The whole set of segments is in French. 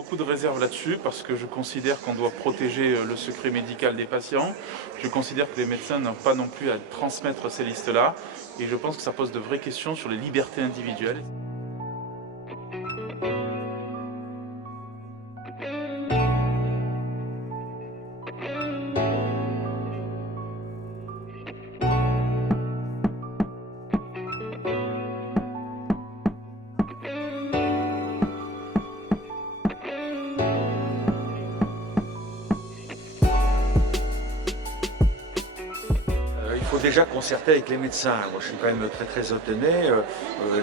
Beaucoup de réserves là-dessus parce que je considère qu'on doit protéger le secret médical des patients. Je considère que les médecins n'ont pas non plus à transmettre ces listes-là et je pense que ça pose de vraies questions sur les libertés individuelles. Il faut déjà concerter avec les médecins. Moi, je suis quand même très étonné.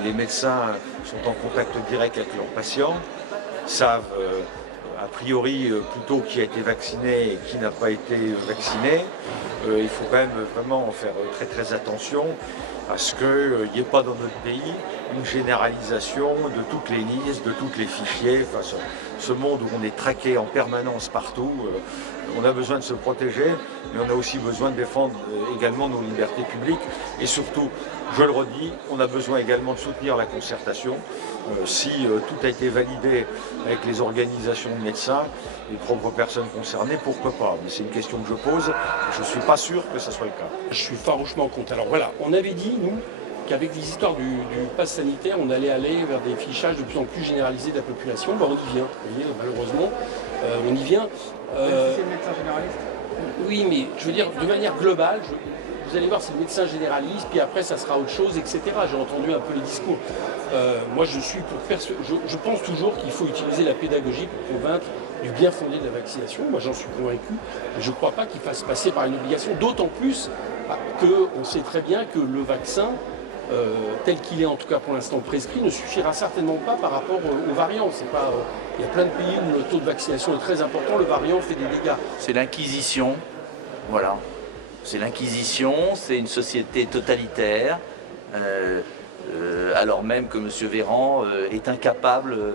Les médecins sont en contact direct avec leurs patients, savent a priori plutôt qui a été vacciné et qui n'a pas été vacciné. Il faut quand même vraiment faire très attention à ce qu'il n'y ait pas dans notre pays une généralisation de toutes les listes, de tous les fichiers. Enfin, ce monde où on est traqué en permanence partout, on a besoin de se protéger, mais on a aussi besoin de défendre également nos libertés publiques. Et surtout, je le redis, on a besoin également de soutenir la concertation. Si tout a été validé avec les organisations de médecins, les propres personnes concernées, pourquoi pas? Mais c'est une question que je pose, je ne suis pas sûr que ce soit le cas. Je suis farouchement contre. Alors voilà, on avait dit, nous, qu'avec les histoires du pass sanitaire, on allait aller vers des fichages de plus en plus généralisés de la population. Ben, on y vient, vous voyez, malheureusement, on y vient. C'est le médecin généraliste. Oui, mais je veux dire, de manière globale, vous allez voir, c'est le médecin généraliste, puis après ça sera autre chose, etc. J'ai entendu un peu les discours. Moi, je pense toujours qu'il faut utiliser la pédagogie pour convaincre du bien fondé de la vaccination. Moi, j'en suis convaincu. Je ne crois pas qu'il fasse passer par une obligation, d'autant plus qu'on sait très bien que le vaccin, tel qu'il est en tout cas pour l'instant prescrit, ne suffira certainement pas par rapport aux variants. Il y a plein de pays où le taux de vaccination est très important, le variant fait des dégâts. C'est l'inquisition, voilà. C'est l'inquisition, c'est une société totalitaire, alors même que M. Véran est incapable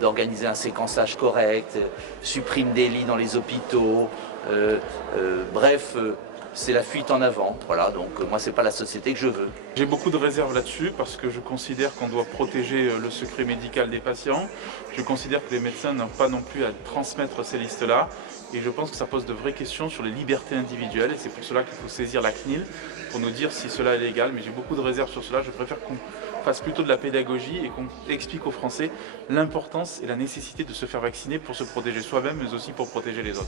d'organiser un séquençage correct, supprime des lits dans les hôpitaux, bref, c'est la fuite en avant. Voilà, donc moi, c'est pas la société que je veux. J'ai beaucoup de réserves là-dessus parce que je considère qu'on doit protéger le secret médical des patients. Je considère que les médecins n'ont pas non plus à transmettre ces listes-là et je pense que ça pose de vraies questions sur les libertés individuelles et c'est pour cela qu'il faut saisir la CNIL pour nous dire si cela est légal. Mais j'ai beaucoup de réserves sur cela. Je préfère qu'on fasse plutôt de la pédagogie et qu'on explique aux Français l'importance et la nécessité de se faire vacciner pour se protéger soi-même mais aussi pour protéger les autres.